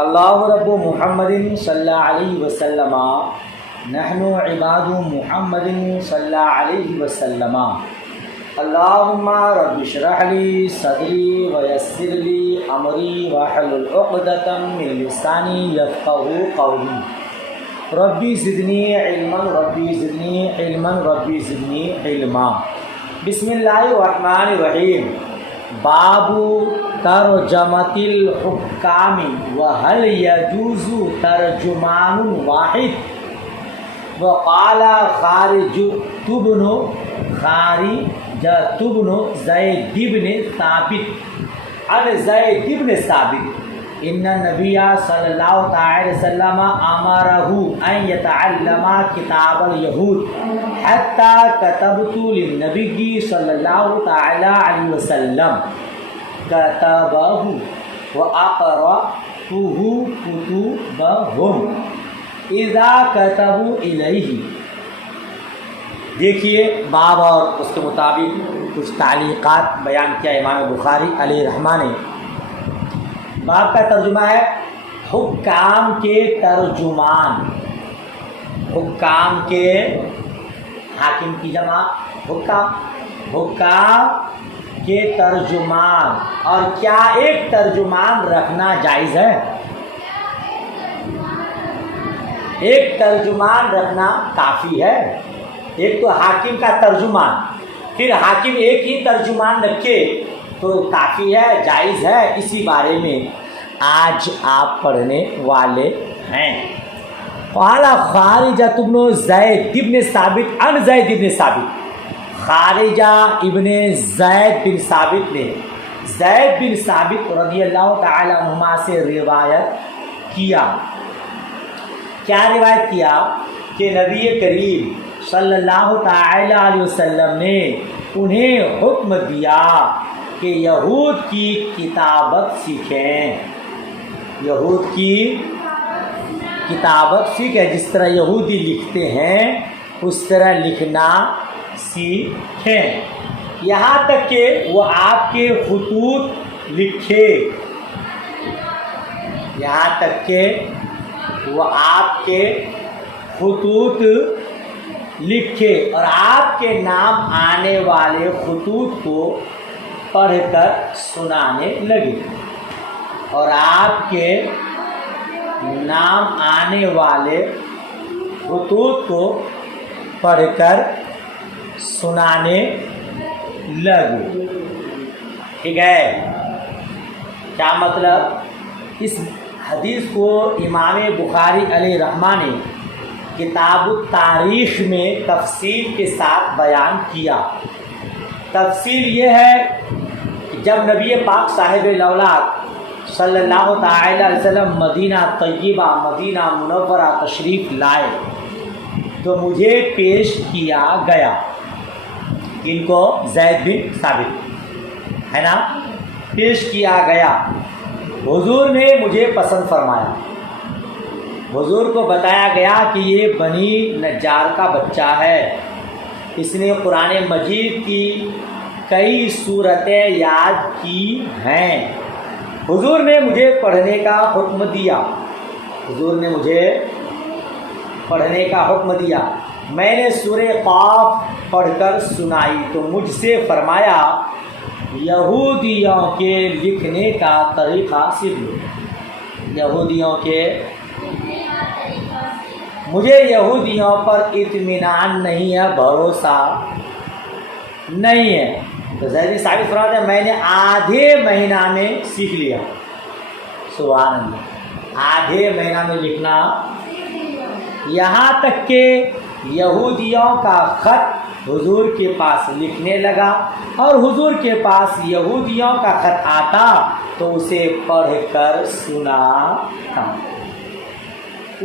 اللہ رب محمد صلی اللہ علیہ وسلم نحن عباد محمد صلی اللہ علیہ وسلم اللہم رب اشرح لی صدری ویسر لی امری واحلل عقدۃ من لسانی یفقہوا قولی ربی زدنی علما ربی زدنی علما ربی زدنی علما۔ بسم اللہ الرحمن الرحیم۔ باب ترجمۃ الحکام وهل يجوز ترجمان واحد وقال خارجة بن زید بن ثابت عن زید بن ثابت ان النبی صلی اللہ تعالی وسلم امره ان يتعلم کتاب اليہود حتى كتبت للنبی صلی اللہ تعالی علیہ وسلم كتبه وأقرأته كتبهم اذا كتبوا الیہ۔ دیکھیے باب اور اس کے مطابق کچھ تعلیقات بیان کیا امام بخاری علیہ رحمہ نے۔ باب کا ترجمہ ہے حکام کے ترجمان۔ حکام کے، حاکم کی جمع حکام کے ترجمان۔ اور کیا ایک ترجمان رکھنا جائز ہے؟ ایک ترجمان رکھنا کافی ہے؟ ایک تو حاکم کا ترجمان، پھر حاکم ایک ہی ترجمان رکھے تو کافی ہے، جائز ہے؟ اسی بارے میں آج آپ پڑھنے والے ہیں۔ قال خارجہ بن زید بن ثابت عن زید بن ثابت۔ خارجہ ابن زید بن ثابت نے زید بن ثابت رضی اللہ تعالی عنہما سے روایت کیا۔ کیا روایت کیا؟ کہ نبی کریم صلی اللہ تعالی علیہ وسلم نے انہیں حکم دیا کہ یہود کی کتابت سیکھیں۔ یہود کی کتابت سیکھیں، جس طرح یہودی لکھتے ہیں اس طرح لکھنا سیکھیں، یہاں تک کہ وہ آپ کے خطوط لکھے، یہاں تک کہ وہ آپ کے خطوط لکھے اور آپ کے نام آنے والے خطوط کو پڑھ کر سنانے لگے، اور آپ کے نام آنے والے خطوط کو پڑھ کر سنانے لگے۔ ٹھیک ہے؟ کیا مطلب؟ اس حدیث کو امام بخاری علیہ رحمہ نے کتاب التاریخ میں تفصیل کے ساتھ بیان کیا۔ تفصیل یہ ہے کہ جب نبی پاک صاحب الاولاد صلی اللہ تعالی علیہ وسلم مدینہ طیبہ، مدینہ منورہ تشریف لائے تو مجھے پیش کیا گیا، ان کو زید بن ثابت ہے نا، پیش کیا گیا۔ حضور نے مجھے پسند فرمایا۔ حضور کو بتایا گیا کہ یہ بنی نجار کا بچہ ہے، اس نے قرآن مجید کی کئی سورتیں یاد کی ہیں۔ حضور نے مجھے پڑھنے کا حکم دیا، حضور نے مجھے پڑھنے کا حکم دیا۔ میں نے سورہ قاف پڑھ کر سنائی تو مجھ سے فرمایا یہودیوں کے لکھنے کا طریقہ سیکھ لو۔ یہودیوں کے، مجھے یہودیوں پر اطمینان نہیں ہے، بھروسہ نہیں ہے۔ تو زید ثابت فرماتے ہیں میں نے آدھے مہینہ میں سیکھ لیا۔ سبحان اللہ، آدھے مہینہ میں لکھنا، یہاں تک کہ یہودیوں کا خط حضور کے پاس لکھنے لگا، اور حضور کے پاس یہودیوں کا خط آتا تو اسے پڑھ کر سناتا۔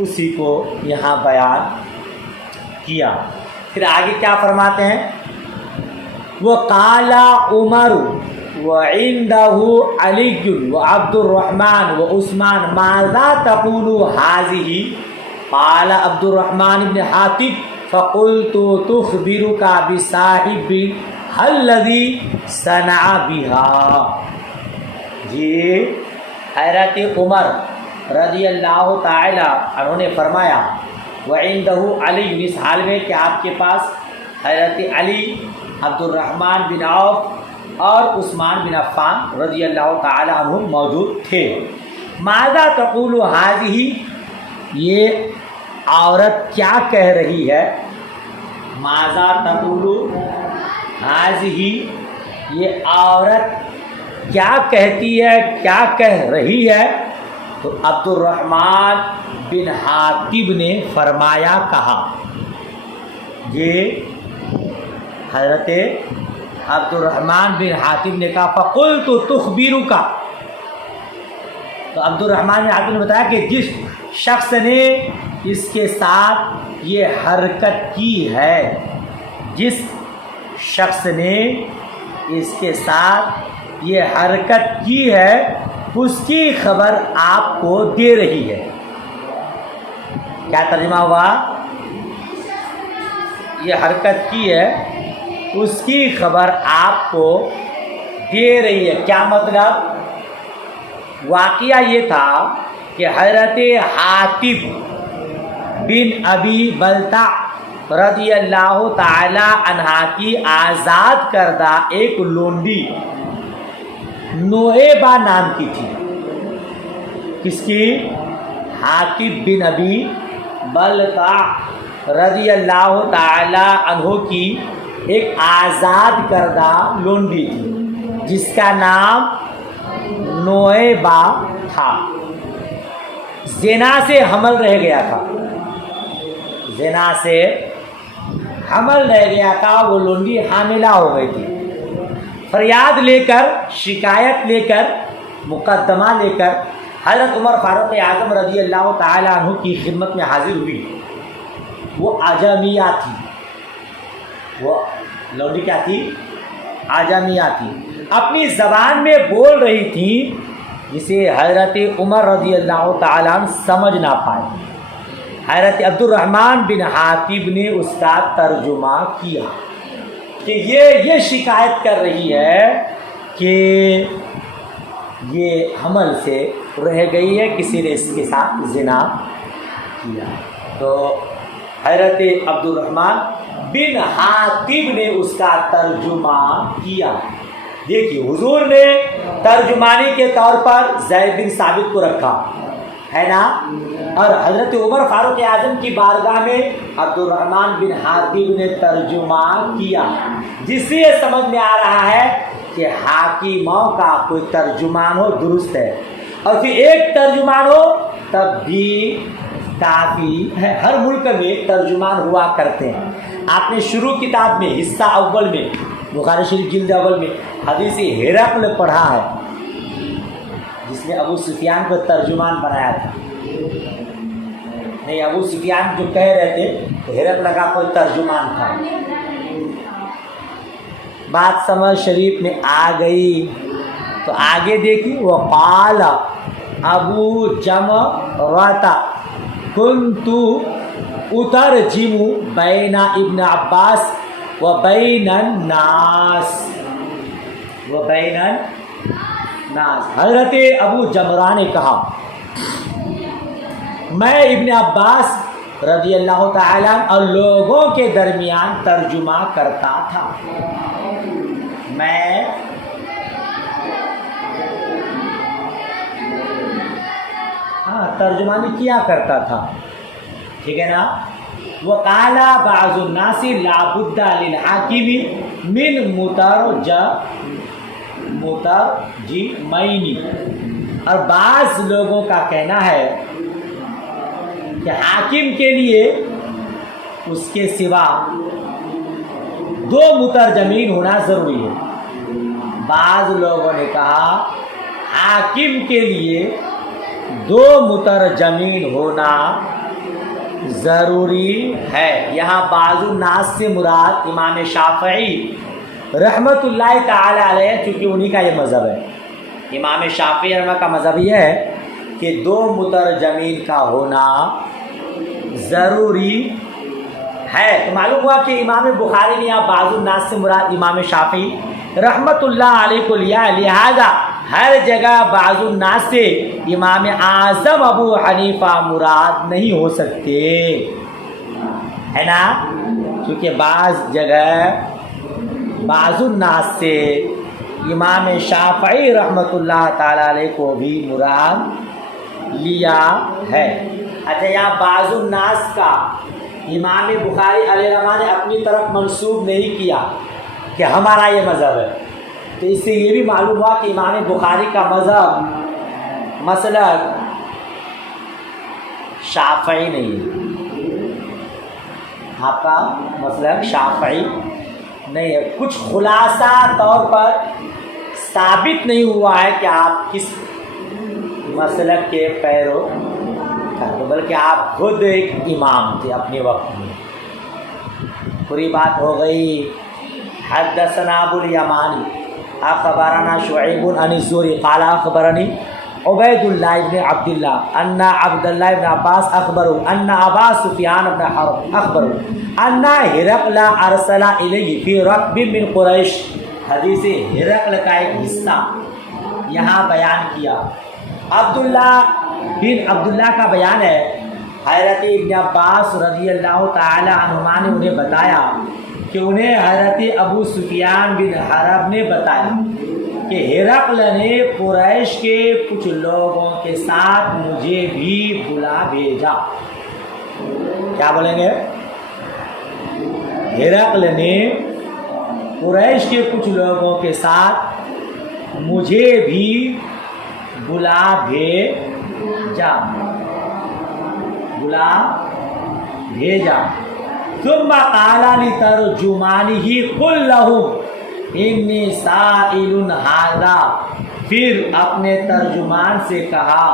اسی کو یہاں بیان کیا۔ پھر آگے کیا فرماتے ہیں؟ وقال عمر وعنده علی وعبد الرحمن وعثمان ماذا تقول هذه؟ قال عبد الرحمن بن حاتب فقلت تخبرك بصاحب الذي صنع بها۔ جی حضرت عمر رضی اللہ تعالی عنہ نے فرمایا وعندہ علی، اس حال میں کہ آپ کے پاس حضرت علی، عبد الرحمن بن عوف اور عثمان بن عفان رضی اللہ تعالی عنہ موجود تھے۔ ماذا تقول ہذہ، یہ عورت کیا کہہ رہی ہے؟ ماذا تقول ہذہ، یہ عورت کیا کہتی ہے، کیا کہہ رہی ہے؟ تو عبد الرحمن بن حاتب نے فرمایا، کہا، یہ حضرت عبد الرحمن بن حاتب نے کہا فقلت تخبرک، تو عبد الرحمن بن حاتب نے بتایا کہ جس شخص نے اس کے ساتھ یہ حرکت کی ہے، جس شخص نے اس کے ساتھ یہ حرکت کی ہے اس کی خبر آپ کو دے رہی ہے۔ کیا ترجمہ ہوا؟ یہ حرکت کی ہے اس کی خبر آپ کو دے رہی ہے۔ کیا مطلب؟ واقعہ یہ تھا کہ حضرت حاتب بن ابی بلتع رضی اللہ تعالی عنہ کی آزاد کردہ ایک لونڈی نوئبہ نام کی تھی۔ کس کی؟ حاتب بن ابی بلتع رضی اللہ تعالی عنہ کی ایک آزاد کردہ لونڈی تھی جس کا نام نوئبہ تھا۔ زنا سے حمل رہ گیا تھا، زنا سے حمل رہ گیا تھا، وہ لونڈی حاملہ ہو گئی تھی۔ فریاد لے کر، شکایت لے کر، مقدمہ لے کر حضرت عمر فاروق اعظم رضی اللہ تعالی عنہ کی خدمت میں حاضر ہوئی۔ وہ عجمیہ تھی، وہ لونڈی کیا تھی؟ عجمیہ تھی، اپنی زبان میں بول رہی تھی جسے حضرت عمر رضی اللہ تعالی عنہ سمجھ نہ پائے۔ حضرت عبد الرحمن بن حاتب نے اس کا ترجمہ کیا کہ یہ شکایت کر رہی ہے کہ یہ حمل سے رہ گئی ہے، کسی نے اس کے ساتھ زنا کیا۔ تو حضرت عبد الرحمن بن حاتب نے اس کا ترجمہ کیا۔ دیکھیے حضور نے ترجمانی کے طور پر زید بن ثابت کو رکھا ہے نا، اور حضرت عمر فاروق اعظم کی بارگاہ میں عبد الرحمن بن حاتب نے ترجمہ کیا، جس سے یہ سمجھ میں آ رہا ہے کہ حاکموں کا کوئی ترجمان ہو درست ہے، اور پھر ایک ترجمان ہو تب بھی کافی ہے۔ ہر ملک میں ایک ترجمان ہوا کرتے ہیں۔ آپ نے شروع کتاب میں حصہ اول میں بخاری شریف جلد اول میں حدیث ہرقل پڑھا ہے، جس نے ابو سفیان کو ترجمان بنایا تھا۔ نہیں، ابو سفیان جو کہہ رہے تھے ہرقل کا کوئی ترجمان تھا۔ بات سمجھ شریف میں آ گئی تو آگے دیکھیے، وقال ابو جمرۃ کنت اترجم بین ابن عباس و بین الناس حضرت ابو جمرہ نے کہا میں ابن عباس رضی اللہ تعالیٰ اور لوگوں کے درمیان ترجمہ کرتا تھا۔ میں ترجمانی کیا کرتا تھا، ٹھیک ہے نا۔ وقال بعض الناس لا بد للحاکم من مترجمین، اور بعض لوگوں کا کہنا ہے کہ حاکم کے لیے اس کے سوا دو مترجمین ہونا ضروری ہے۔ بعض لوگوں نے کہا حاکم کے لیے دو مترجمین ہونا ضروری ہے۔ یہاں بعض الناس سے مراد امام شافعی رحمۃ اللہ تعالی علیہ، چونکہ انہی کا یہ مذہب ہے۔ امام شافعی رحمہ کا مذہب یہ ہے کہ دو مترجمین کا ہونا ضروری ہے۔ تو معلوم ہوا کہ امام بخاری نے یہاں بعض الناس سے مراد امام شافعی رحمۃ اللہ علیہ کو لیا، لہذا ہر جگہ بعض الناس سے امام اعظم ابو حنیفہ مراد نہیں ہو سکتے، ہے نا، کیونکہ بعض جگہ بعض الناس سے امام شافعی رحمۃ اللہ تعالیٰ علیہ کو بھی مراد لیا ہے۔ اچھا، یہاں بعض الناس کا امام بخاری علیہ رحمہ نے اپنی طرف منسوب نہیں کیا کہ ہمارا یہ مذہب ہے، تو اس سے یہ بھی معلوم ہوا کہ امام بخاری کا مذہب مسلک شافعی نہیں ہے، آپ کا مسلک شافعی نہیں ہے۔ کچھ خلاصہ طور پر ثابت نہیں ہوا ہے کہ آپ کس مسلک کے پیرو، بلکہ آپ خود ایک امام تھے اپنے وقت میں۔ پوری بات ہو گئی۔ حدثنا ابو الیمانی اخبرنا شعیب عن الزہری قال اخبرنی عبید اللہ بن عبد اللہ ان عبد اللہ بن عباس اخبروا ان ابا سفیان بن حرب اخبروا ان ہرقل ارسل الیہ فی رکب من قریش۔ حدیث ہرقل کا ایک حصہ یہاں بیان کیا۔ عبداللہ کا بیان ہے، حضرت ابن عباس رضی اللہ تعالی عنہما نے انہیں بتایا کہ انہیں حضرت ابو سفیان بن حرب نے بتایا کہ ہرقل نے قریش کے کچھ لوگوں کے ساتھ مجھے بھی بلا بھیجا۔ کیا بولیں گے؟ ہرقل نے قریش کے کچھ لوگوں کے ساتھ مجھے بھی بلا بھیجا۔ ثم قال لترجمانه قل لهم انی سائل ھذا، پھر اپنے ترجمان سے کہا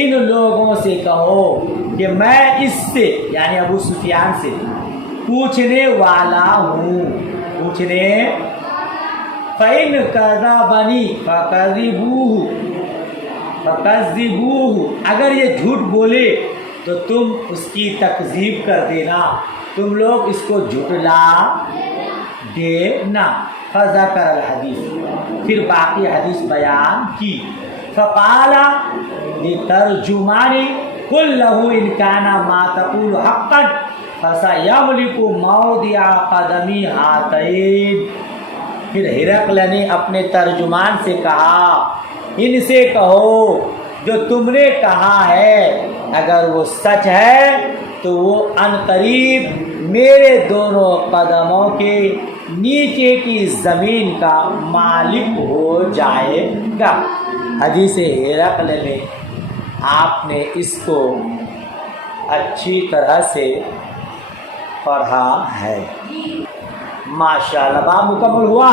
ان لوگوں سے کہو کہ میں اس سے یعنی ابو سفیان سے پوچھنے والا ہوں، پوچھنے۔ فَإِنْ كَذَبَنِي فَكَذِّبُوهُ، اگر یہ جھوٹ بولے تو تم اس کی تکذیب کر دینا، تم لوگ اس کو جھٹلا دینا۔ فذکر الحدیث، پھر باقی حدیث بیان کی۔ فقال لترجمانی قل له ان كان ما تقول حقا فسيملك موضع قدمی ہاتین۔ پھر ہرقل نے اپنے ترجمان سے کہا ان سے کہو جو تم نے کہا ہے اگر وہ سچ ہے تو وہ عنقریب میرے دونوں قدموں کے نیچے کی زمین کا مالک ہو جائے گا۔ حدیث ہرقل میں آپ نے اس کو اچھی طرح سے پڑھا ہے۔ ماشاءاللہ، باب مکمل ہوا۔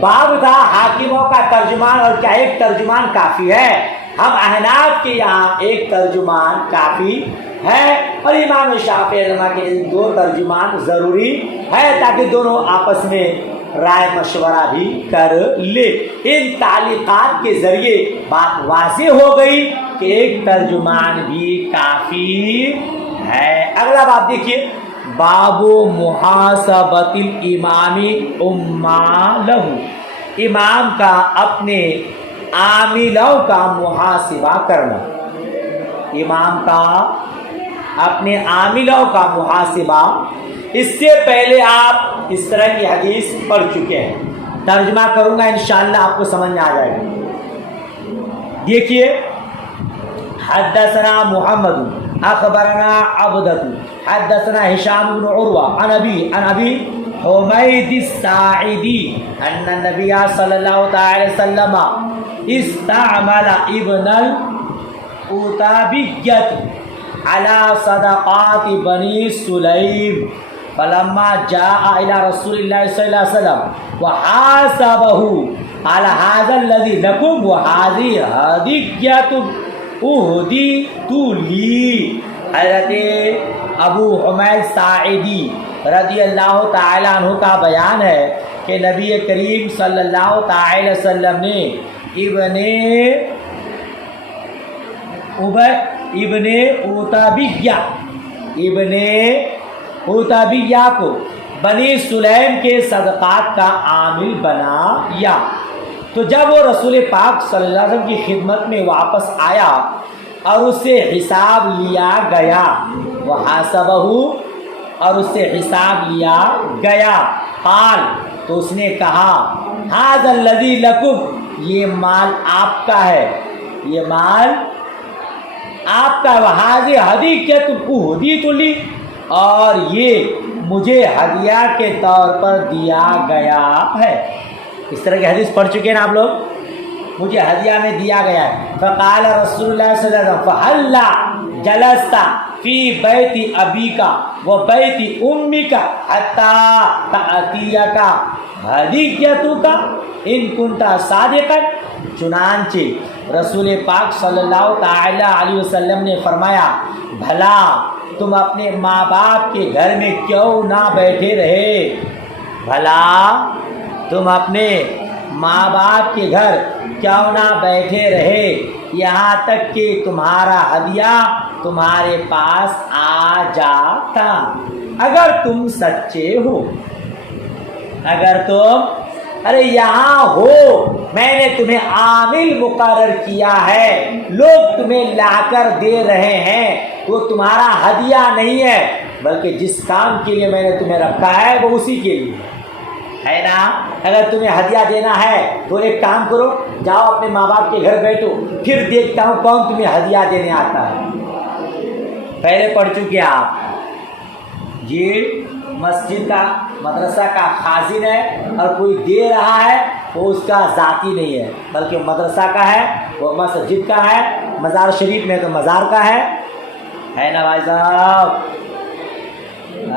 باب تھا حاکموں کا ترجمان اور کیا ایک ترجمان کافی ہے؟ ہم احناف کے یہاں ایک ترجمان کافی ہے اور امام شافعی رحمہ کے لیے 2 ترجمان ضروری ہے تاکہ دونوں آپس میں رائے مشورہ بھی کر لے۔ ان تعلیقات کے ذریعے بات واضح ہو گئی کہ ایک ترجمان بھی کافی ہے۔ اگلا باب دیکھیے، باب محاسبۃ الامام عمالہ، امام کا اپنے عاملوں کا محاسبہ کرنا۔ امام کا اپنے عاملوں کا محاسبہ، اس سے پہلے آپ اس طرح کی حدیث پڑھ چکے ہیں، ترجمہ کروں گا انشاءاللہ آپ کو سمجھ میں آ جائے گا۔ دیکھیے، حدثنا محمد اخبرنا عبدۃ حدثنا هشام بن عروہ عن ابی حمید الساعدی ان النبی صلی اللہ تعالی وسلم استعمل ابن العتابیۃ على صدقات بنی سلیم فلما جاء الى رسول اللہ صلی اللہ علیہ وسلم وحاسبه على هذا الذي لكم وهذه هدیۃ اہدیت لی۔ حضرت ابو حمید ساعدی رضی اللہ تعالی عنہ کا بیان ہے کہ نبی کریم صلی اللہ تعالی وسلم نے ابن عتبیہ کو بنی سلیم کے صدقات کا عامل بنایا۔ تو جب وہ رسول پاک صلی اللہ علیہ وسلم کی خدمت میں واپس آیا اور اس سے حساب لیا گیا، وحاسبہ، اور اس سے حساب لیا گیا، قال، تو اس نے کہا ھذا الذی لکم، یہ مال آپ کا ہے، یہ مال آپ کا، وحاذی ہدیۃ اہدیت لی، اور یہ مجھے ہدیہ کے طور پر دیا گیا ہے۔ اس طرح کی حدیث پڑھ چکے ہیں نا آپ لوگ، مجھے ہدیہ میں دیا گیا ہے۔ فقال رسول اللہ صلی اللہ علیہ وسلم فہلا جلست فی بیت ابیک و بیت امیک حتی تأتیک ہدیتک ان کنت صادقا، چنانچہ رسول پاک صلی اللہ تعالی علیہ وسلم نے فرمایا، بھلا تم اپنے ماں باپ کے گھر میں کیوں نہ بیٹھے رہے، بھلا تم اپنے ماں باپ کے گھر کیوں نہ بیٹھے رہے یہاں تک کہ تمہارا ہدیہ تمہارے پاس آ جاتا، اگر تم سچے ہو، اگر تم یہاں ہو، میں نے تمہیں عامل مقرر کیا ہے، لوگ تمہیں لا کر دے رہے ہیں، وہ تمہارا ہدیہ نہیں ہے، بلکہ جس کام کے لیے میں نے تمہیں رکھا ہے وہ اسی کے لیے ہے نا۔ اگر تمہیں ہدیہ دینا ہے تو ایک کام کرو، جاؤ اپنے ماں باپ کے گھر بیٹھو، پھر دیکھتا ہوں کون تمہیں ہدیہ دینے آتا ہے۔ پہلے پڑھ چکے آپ، یہ مسجد کا، مدرسہ کا خازن ہے، اور کوئی دے رہا ہے وہ اس کا ذاتی نہیں ہے، بلکہ مدرسہ کا ہے، وہ مسجد کا ہے، مزار شریف میں تو مزار کا ہے نا بھائی صاحب۔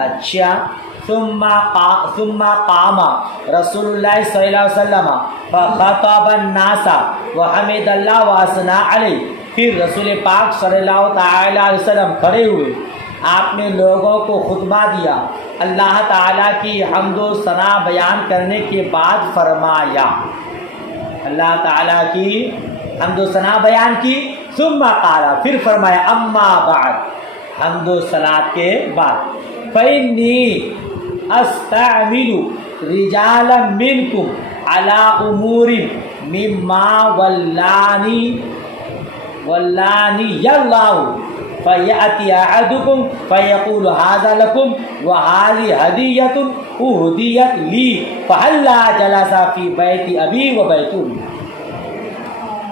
اچھا، ثم قام رسول اللہ صلی اللہ علیہ وسلم فخطب الناس وحمد اللہ واثنى علیہ، پھر رسول پاک صلی اللہ تعالی علیہ وسلم کھڑے ہوئے، آپ نے لوگوں کو خطبہ دیا، اللہ تعالیٰ کی حمد و ثنا بیان کرنے کے بعد فرمایا، اللہ تعالیٰ کی حمد و ثنا بیان کی، ثم قال، پھر فرمایا، اما بعد، حمد و ثناء کے بعد، فإنی استعمل رجالا منکم علی امور مما ولانی اللہ، فیأتی احدکم فیقول ھذا لکم وھذی ہدیۃ اہدیت لی، فہلا جلس فی بیت ابی و بیت امی۔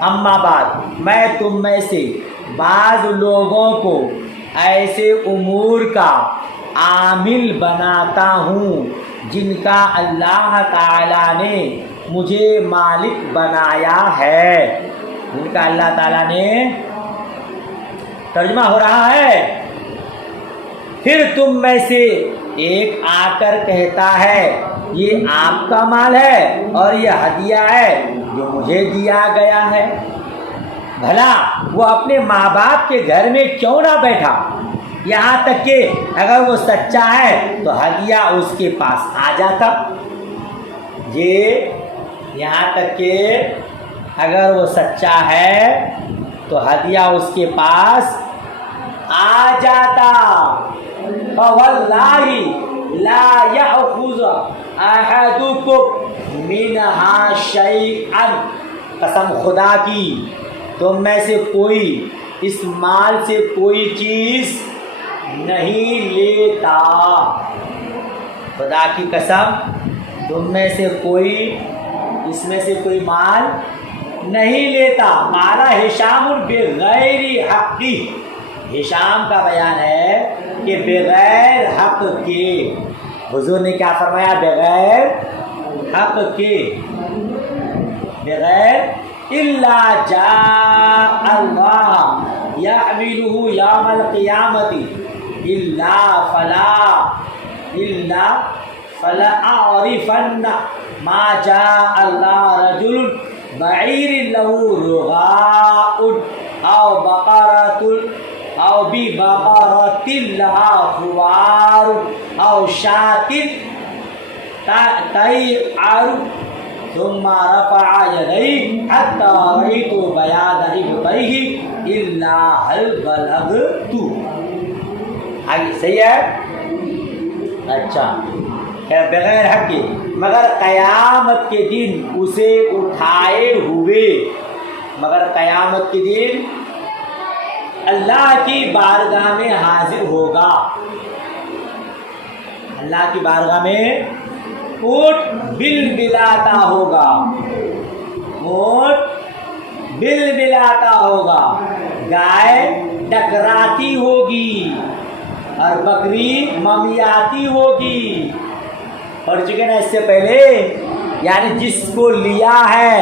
اما بعد، میں تم میں سے بعض لوگوں کو ایسے امور کا عامل بناتا ہوں جن کا اللہ تعالیٰ نے مجھے مالک بنایا ہے، جن کا اللہ تعالیٰ نے، ترجمہ ہو رہا ہے، پھر تم میں سے ایک آ کر کہتا ہے یہ آپ کا مال ہے اور یہ ہدیہ ہے جو مجھے دیا گیا ہے، بھلا وہ اپنے ماں باپ کے گھر میں کیوں نہ بیٹھا، یہاں تک کہ اگر وہ سچا ہے تو ہدیہ اس کے پاس آ جاتا، یہاں تک کہ اگر وہ سچا ہے تو ہدیہ اس کے پاس آ جاتا۔ فواللہ لا یأخذ احدکم منہا شیئا، قسم خدا کی تم میں سے کوئی اس مال سے کوئی چیز نہیں لیتا، خدا کی قسم تم میں سے کوئی اس میں سے کوئی مال نہیں لیتا۔ مالا ہشام بغیر حقی، ہشام کا بیان ہے کہ بغیر حق کے، حضور نے کیا فرمایا، بغیر حق کے، بغیر الا جاء اللہ یحملہ یوم القیامت الا فلا اعرفن ما جاء اللہ رجل بعیر له رغاء او بقرۃ او ببقرۃ لها خوار او شاۃ تیعر ثم رفع یدیہ حتی رأیت بیاض ابطیہ الا هل بلغت۔ آگے صحیح ہے؟ اچھا، بغیر حق کے مگر قیامت کے دن اسے اٹھائے ہوئے، مگر قیامت کے دن اللہ کی بارگاہ میں حاضر ہوگا، اللہ کی بارگاہ میں اونٹ بلبلاتا ہوگا، اونٹ بلبلاتا ہوگا، گائے ٹکراتی ہوگی اور بکری ممیاتی ہوگی. پڑھ چکے نا اس سے پہلے. یعنی جس کو لیا ہے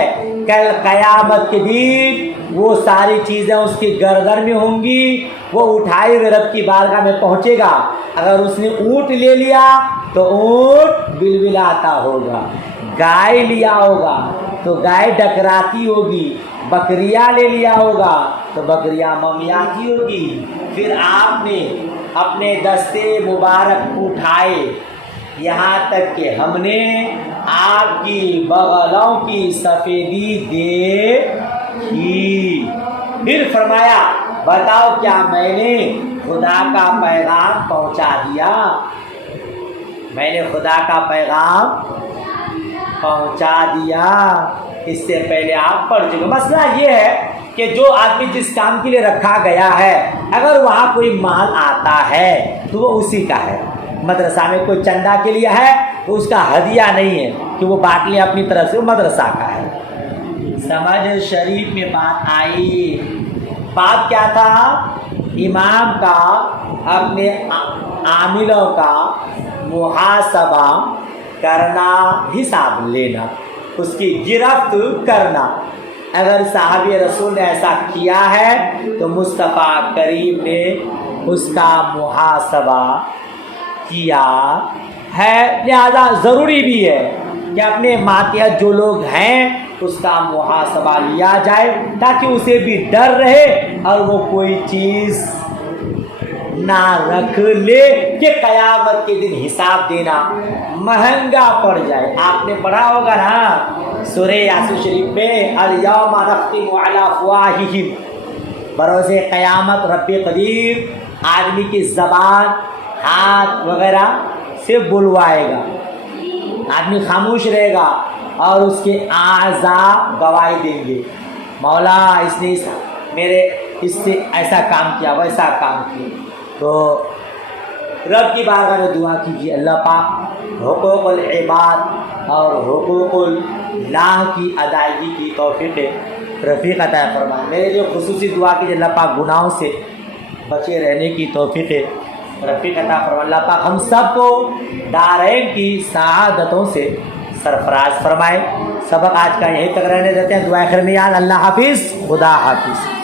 کل قیامت کے دن وہ ساری چیزیں اس کی گردن میں ہوں گی، وہ اٹھائے ہوئے رب کی بارگاہ میں پہنچے گا. اگر اس نے اونٹ لے لیا تو اونٹ بلبلاتا ہوگا، گائے لیا ہوگا تو گائے ڈکراتی ہوگی، بکریاں لے لیا ہوگا تو بکریاں ممیاتی ہوگی. پھر آپ نے اپنے دستے مبارک اٹھائے یہاں تک کہ ہم نے آپ کی بغلوں کی سفیدی دیکھی. پھر فرمایا بتاؤ کیا میں نے خدا کا پیغام پہنچا دیا؟ میں نے خدا کا پیغام پہنچا دیا. اس سے پہلے آپ پڑھ چکے. مسئلہ یہ ہے کہ جو آدمی جس کام کے لیے رکھا گیا ہے اگر وہاں کوئی مال آتا ہے تو وہ اسی کا ہے. مدرسہ میں کوئی چندہ کے لیے ہے تو اس کا ہدیہ نہیں ہے کہ وہ بانٹ لیں اپنی طرف سے، وہ مدرسہ کا ہے. سمجھ شریف میں بات آئی. بات کیا تھا؟ امام کا اپنے عاملوں کا محاسبہ کرنا، حساب لینا، اس کی گرفت کرنا. اگر صحابی رسول نے ایسا کیا ہے تو مصطفیٰ کریم نے اس کا محاسبہ کیا ہے. لہذا ضروری بھی ہے کہ اپنے ماتحت جو لوگ ہیں اس کا محاسبہ لیا جائے تاکہ اسے بھی ڈر رہے اور وہ کوئی چیز نہ رکھ لے کہ قیامت کے دن حساب دینا مہنگا پڑ جائے. آپ نے پڑھا ہوگا نا سورہ یاسین شریف میں الیوم نختم علی افواہہم، بروز قیامت رب قدیر آدمی کی زبان، ہاتھ وغیرہ سے بلوائے گا، آدمی خاموش رہے گا اور اس کے اعضاء گواہی دیں گے مولا اس نے اس سے ایسا کام کیا، ویسا کام کیا. تو رب کی بارگاہ میں دعا کیجیے اللہ پاک حقوق العباد اور حقوق اللہ کی ادائیگی کی توفیق رفیق عطا فرمائے. میرے لیے خصوصی دعا کیجیے اللہ پاک گناہوں سے بچے رہنے کی توفیق رفیق عطا فرمائے. اللہ پاک ہم سب کو دارین کی سعادتوں سے سرفراز فرمائے. سبق آج کا یہیں تک رہنے دیتے ہیں. دعا خیر میں یاد. اللہ حافظ. خدا حافظ.